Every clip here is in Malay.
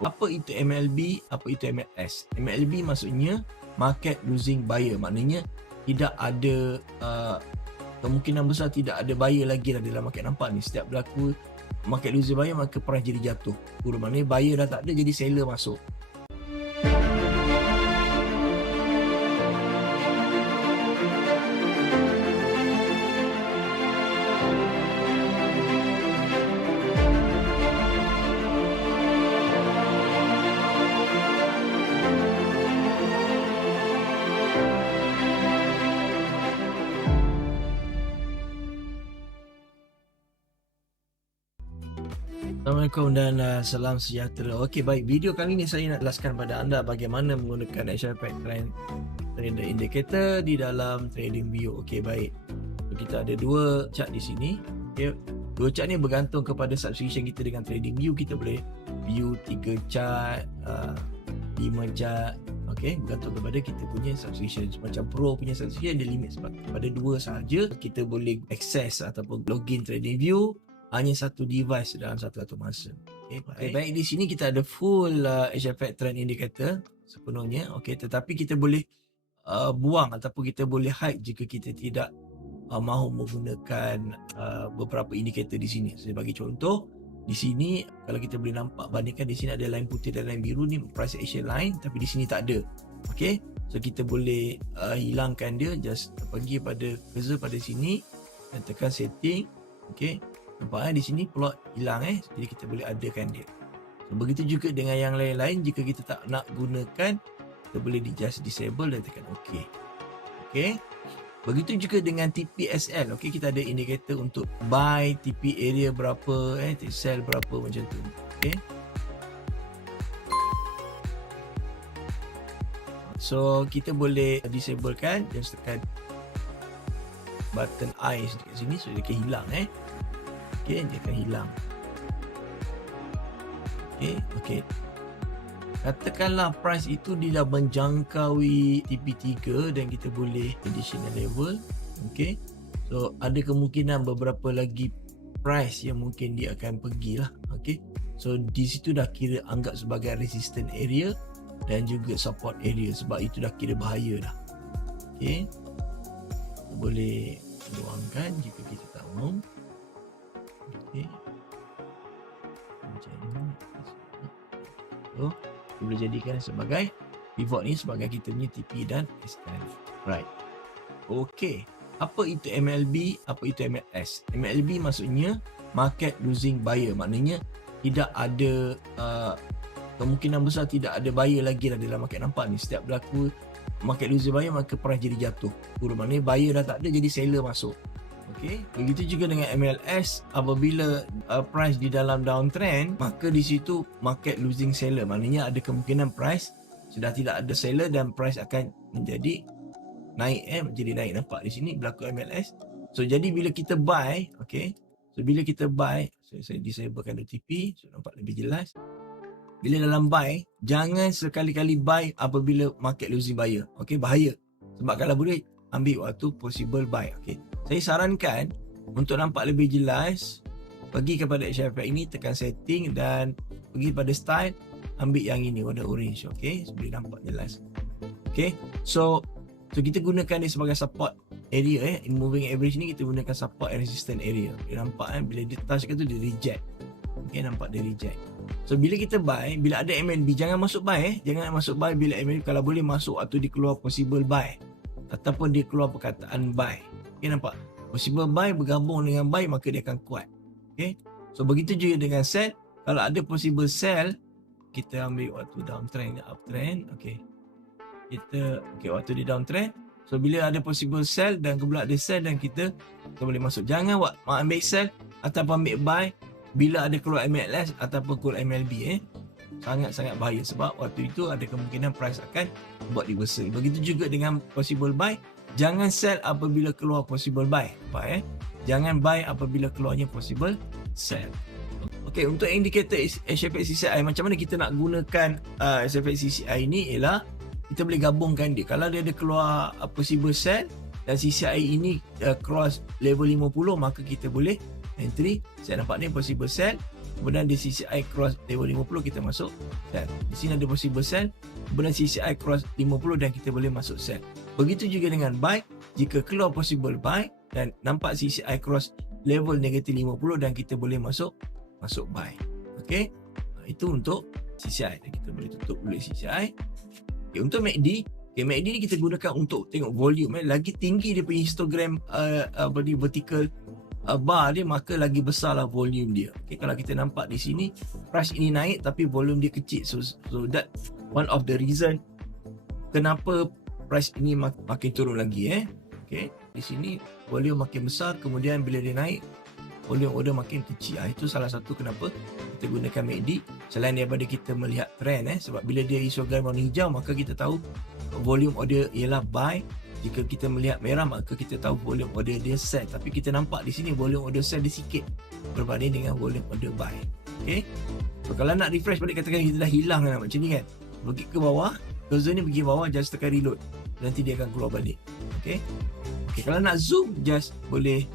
Apa itu MLB, apa itu MLS? MLB maksudnya market losing buyer, maknanya tidak ada kemungkinan besar tidak ada buyer lagi lah dalam market. Nampak ni, setiap berlaku market losing buyer maka price jadi jatuh. Maknanya buyer dah tak ada, jadi seller masuk. Assalamualaikum dan salam sejahtera. Okey, baik, video kali ini saya nak jelaskan pada anda bagaimana menggunakan HFX Trend Trader Indicator di dalam TradingView. Okey, baik. So, kita ada dua chart di sini. Okey, dua chart ni bergantung kepada subscription kita dengan TradingView. Kita boleh view 3 chart, 5 chart. Okey, bergantung kepada kita punya subscription. Macam Pro punya subscription dia limit sebab pada 2 sahaja kita boleh access ataupun login TradingView hanya satu device dalam satu masa. Okay, baik, di sini kita ada full HFX Trend Indicator sepenuhnya. Okay, tetapi kita boleh buang ataupun kita boleh hide jika kita tidak mahu menggunakan beberapa indikator di sini. Saya bagi contoh, di sini kalau kita boleh nampak, bandingkan di sini ada line putih dan line biru ni price action line, tapi di sini tak ada. Okay, so kita boleh hilangkan dia, just pergi pada cursor pada sini dan tekan setting. Okay, nampak di sini plot hilang jadi kita boleh adakan dia. So, begitu juga dengan yang lain-lain, jika kita tak nak gunakan, kita boleh just disable dan tekan OK. Okey. Begitu juga dengan TPSL. Okey, kita ada indikator untuk buy TP area berapa, sell berapa, macam tu. Okey. So kita boleh disablekan, just tekan button I dekat sini, so dia akan hilang Okay, dia akan hilang. Okay. Katakanlah price itu dia dah menjangkaui TP3 dan kita boleh additional level. Okay, so ada kemungkinan beberapa lagi price yang mungkin dia akan pergilah. Okay, so di situ dah kira anggap sebagai resistance area dan juga support area, sebab itu dah kira bahaya dah. Okay, boleh luangkan jika kita tak mahu. Okay, macam ni. So, kita boleh jadikan sebagai pivot ni sebagai kita punya TP dan SL. Right. Okay, apa itu MLB, apa itu MLS? MLB maksudnya market losing buyer, maknanya tidak ada kemungkinan besar tidak ada buyer lagi lah dalam market. Nampak ni, setiap berlaku market losing buyer maka price jadi jatuh. Maknanya buyer dah tak ada, jadi seller masuk. Okey, begitu juga dengan MLS, apabila price di dalam downtrend, maka di situ market losing seller, maknanya ada kemungkinan price sudah tidak ada seller dan price akan menjadi naik menjadi naik. Nampak di sini berlaku MLS. So jadi bila kita buy, okey, so bila kita buy, saya disablekan OTP so nampak lebih jelas. Bila dalam buy, jangan sekali-kali buy apabila market losing buyer. Okey, bahaya. Sebab kalau boleh ambil waktu possible buy. Okey, saya sarankan untuk nampak lebih jelas, pergi kepada HFX ini, tekan setting dan pergi pada style, ambil yang ini warna orange. Okey, so boleh nampak jelas. Okey, so kita gunakan dia sebagai support area. In moving average ni kita gunakan support and resistance area. Boleh nampak bila dia touch kan tu dia reject. Okey, nampak dia reject. So bila kita buy, bila ada MNB, jangan masuk buy jangan masuk buy bila MNB. Kalau boleh masuk waktu dia keluar possible buy ataupun dia keluar perkataan buy. Okay, nampak? Possible buy bergabung dengan buy maka dia akan kuat. Okay, so begitu juga dengan sell. Kalau ada possible sell, kita ambil waktu downtrend, uptrend. Okay, waktu di downtrend. So bila ada possible sell dan kebetulan ada sell dan kita boleh masuk. Jangan ambil sell ataupun ambil buy bila ada keluar MLS ataupun keluar MLB. Sangat-sangat bahaya sebab waktu itu ada kemungkinan price akan buat reversal. Begitu juga dengan possible buy. Jangan sell apabila keluar possible buy. Jangan buy apabila keluarnya possible sell. Okey, untuk indikator HFX CCI, macam mana kita nak gunakan HFX CCI ni ialah kita boleh gabungkan dia. Kalau dia ada keluar possible sell dan CCI ini cross level 50, maka kita boleh entry. Saya nampak ni possible sell kemudian di CCI cross level 50 kita masuk sell. Di sini ada possible sell, kemudian CCI cross 50 dan kita boleh masuk sell. Begitu juga dengan buy, jika keluar possible buy dan nampak CCI cross level negatif 50 dan kita boleh masuk buy. Okey. Itu untuk CCI dan kita boleh tutup dulu CCI. Okay, untuk MACD, MACD ni kita gunakan untuk tengok volume. Lagi tinggi dia punya histogram vertical bar dia, maka lagi besarlah volume dia. Okay, kalau kita nampak di sini price ini naik tapi volume dia kecil, so that one of the reason kenapa price ini makin turun lagi. Okay, di sini volume makin besar, kemudian bila dia naik volume order makin kecil. Itu salah satu kenapa kita gunakan MACD selain daripada kita melihat trend. Sebab bila dia histogram warna hijau, maka kita tahu volume order ialah buy. Jika kita melihat merah, maka kita tahu volume order dia sell. Tapi kita nampak di sini volume order sell dia sikit berbanding dengan volume order buy. Okay. So kalau nak refresh balik, katakan kita dah hilang macam ni kan, pergi ke bawah, cursor ni pergi bawah, just tekan reload, nanti dia akan keluar balik. Okay. Okay, kalau nak zoom, just boleh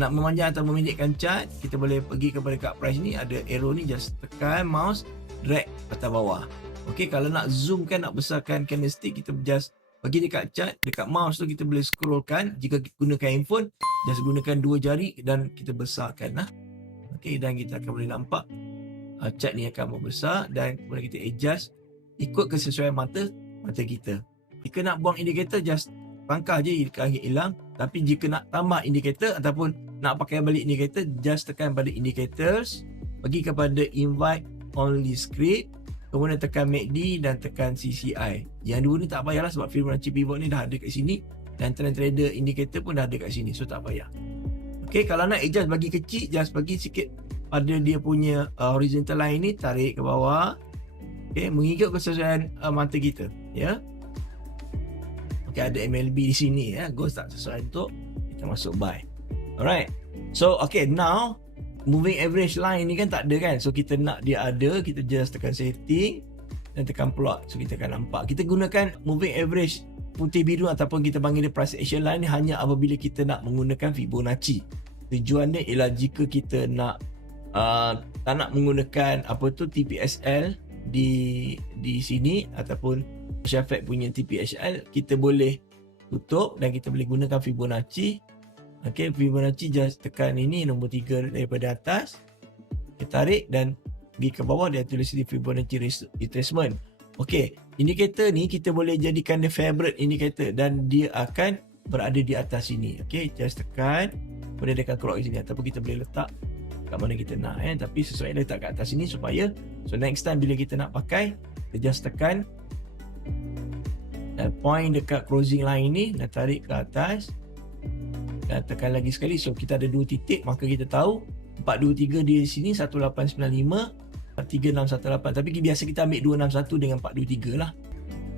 nak memanjang atau memendekkan chart, kita boleh pergi kepada cut price ni, ada arrow ni, just tekan mouse, drag atas bawah. Okay, kalau nak zoom kan, nak besarkan candlestick, kita just pergi dekat chart, dekat mouse tu kita boleh scrollkan. Jika gunakan handphone, just gunakan dua jari dan kita besarkan lah. Okay, dan kita akan boleh nampak chart ni akan membesar dan kemudian kita adjust ikut kesesuaian mata kita. Jika nak buang indikator, just pangkah je akan hilang. Tapi jika nak tambah indikator ataupun nak pakai balik indikator, just tekan pada indicators, pergi kepada invite only script, kemudian tekan MACD dan tekan CCI. Yang dua ni tak payahlah sebab Fibonacci pivot ni dah ada kat sini dan trend trader indicator pun dah ada kat sini, so tak payah. Okay, kalau nak adjust bagi kecil, just bagi sikit pada dia punya horizontal line ni, tarik ke bawah. Okay, mengikut kesesuaian mata kita. Ya. Okay, ada MLB di sini ya. Goals tak sesuai untuk kita masuk buy. Alright. So, okay, now moving average line ni kan tak ada kan. So, kita nak dia ada, kita just tekan setting dan tekan plot. So, kita akan nampak. Kita gunakan moving average putih biru ataupun kita panggil dia price action line ni hanya apabila kita nak menggunakan Fibonacci. Tujuan dia ialah jika kita nak tak nak menggunakan TPSL di sini ataupun Shafak punya TPSL, kita boleh tutup dan kita boleh gunakan Fibonacci. Okay, Fibonacci just tekan ini nombor 3 daripada atas, kita tarik dan pergi ke bawah, dia tulis di Fibonacci retracement. Okay, indikator ni kita boleh jadikan dia favorite indicator dan dia akan berada di atas sini. Okay, just tekan, kemudian dia akan keluar di sini ataupun kita boleh letak kat mana kita nak tapi sesuai letak kat atas sini supaya next time bila kita nak pakai, kita just tekan dan point dekat closing line ni dan tarik ke atas dan tekan lagi sekali. So kita ada 2 titik, maka kita tahu 423 di sini 1895 3618, tapi biasa kita ambil 261 dengan 423 lah.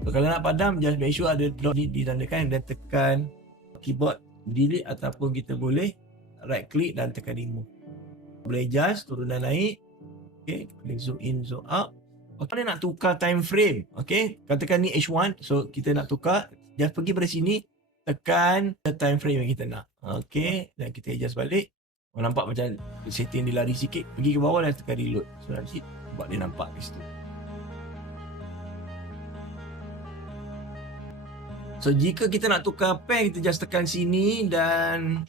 So kalau nak padam, just make sure ada dot ni ditandakan dan tekan keyboard delete ataupun kita boleh right click dan tekan remove. Boleh adjust turun dan naik. Okay, boleh zoom in, zoom out. Okay, nak tukar time frame. Okay, katakan ni H1, so kita nak tukar, just pergi pada sini, tekan time frame yang kita nak. Okay, dan kita adjust balik. Nampak macam setting dia lari sikit, pergi ke bawah dan tekan reload. So nanti buat dia nampak di situ. So jika kita nak tukar pair, kita just tekan sini dan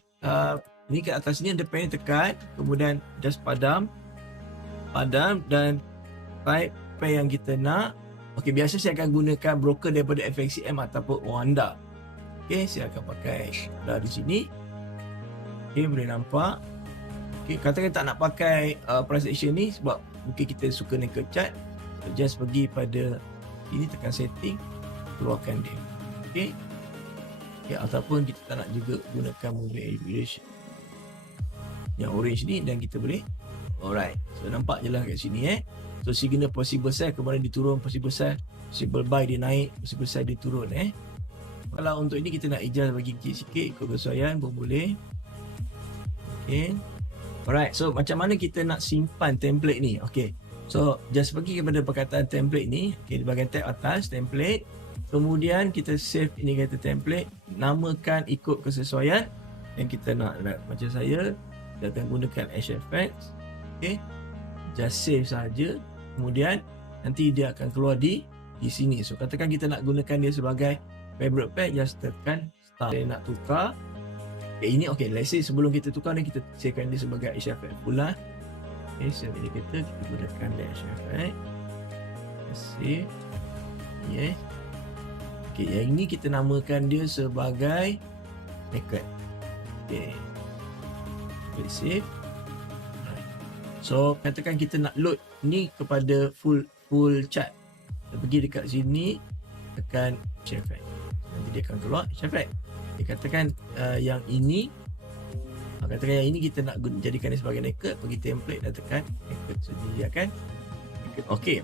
ni kat atas sini ada pair, tekan, kemudian just padam dan type pair yang kita nak. Okay, biasa saya akan gunakan broker daripada FXCM ataupun Wanda. Okay, saya akan pakai di sini. Okay, boleh nampak. Okay, katakan tak nak pakai price action ni sebab mungkin kita suka naked chart, so just pergi pada ini, tekan setting, keluarkan dia. Okay, ataupun kita tak nak juga gunakan moving average yang orange ni dan kita boleh. Alright, so nampak je lah kat sini so signal possible sell, kemudian dia turun, possible sell, possible buy dia naik, possible sell dia turun. Kalau untuk ini kita nak adjust bagi kecil sikit, ikut kesesuaian pun boleh. Okay, alright, so macam mana kita nak simpan template ni? Okay, so just pergi kepada perkataan template ni. Okay, di bahagian tab atas template, kemudian kita save indicator template, namakan ikut kesesuaian yang kita nak. Macam saya akan gunakan HFX. Okay, just save saja. Kemudian nanti dia akan keluar di sini. So katakan kita nak gunakan dia sebagai favorite pack, just tekan start. Saya nak tukar. Okay, ini okay, let's say sebelum kita tukar ni kita savekan dia sebagai HFX bulan. Okay, so bila kita gunakan dia HFX. Let's see. Yeah. Okay, yang ini kita namakan dia sebagai naked. Okay. Let's save. So katakan kita nak load ni kepada full chart. Kita pergi dekat sini, tekan HFX. Nanti dia akan keluar HFX. Dia katakan yang ini, katakan yang ini kita nak jadikan dia sebagai naked, pergi template dan tekan naked. So dia akan naked. Okay.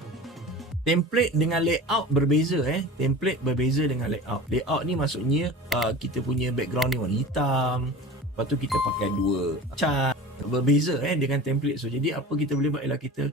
Template dengan layout berbeza Template berbeza dengan layout. Layout ni maksudnya kita punya background ni warna hitam. Lepas tu kita pakai dua chart. Berbeza dengan template. So jadi apa kita boleh buat ialah kita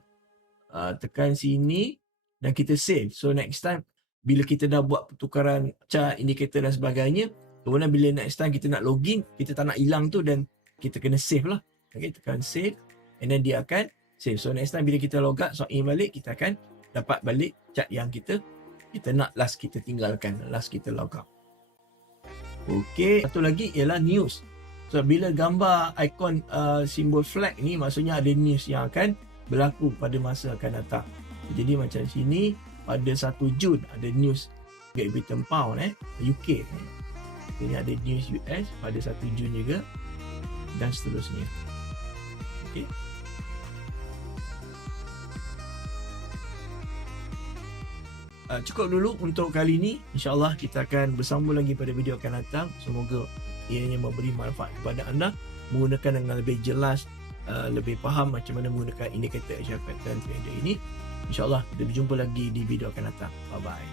tekan sini dan kita save. So next time bila kita dah buat pertukaran chart, indikator dan sebagainya, kemudian bila next time kita nak login, kita tak nak hilang tu dan kita kena save lah. Okay, tekan save and then dia akan save. So next time bila kita log out, so in balik, kita akan dapat balik chart yang kita nak last kita tinggalkan, last kita log out. Okey, satu lagi ialah news. So bila gambar ikon simbol flag ni, maksudnya ada news yang akan berlaku pada masa akan datang. Jadi macam sini pada 1 Jun ada news Great Britain Pound UK. Ini ada news US pada 1 Jun juga dan seterusnya. Okey. Cukup dulu untuk kali ini. InsyaAllah kita akan bersambung lagi pada video akan datang. Semoga ianya memberi manfaat kepada anda, menggunakan dengan lebih jelas, lebih faham macam mana menggunakan indikator HFX dan trader ini. InsyaAllah kita berjumpa lagi di video akan datang. Bye bye.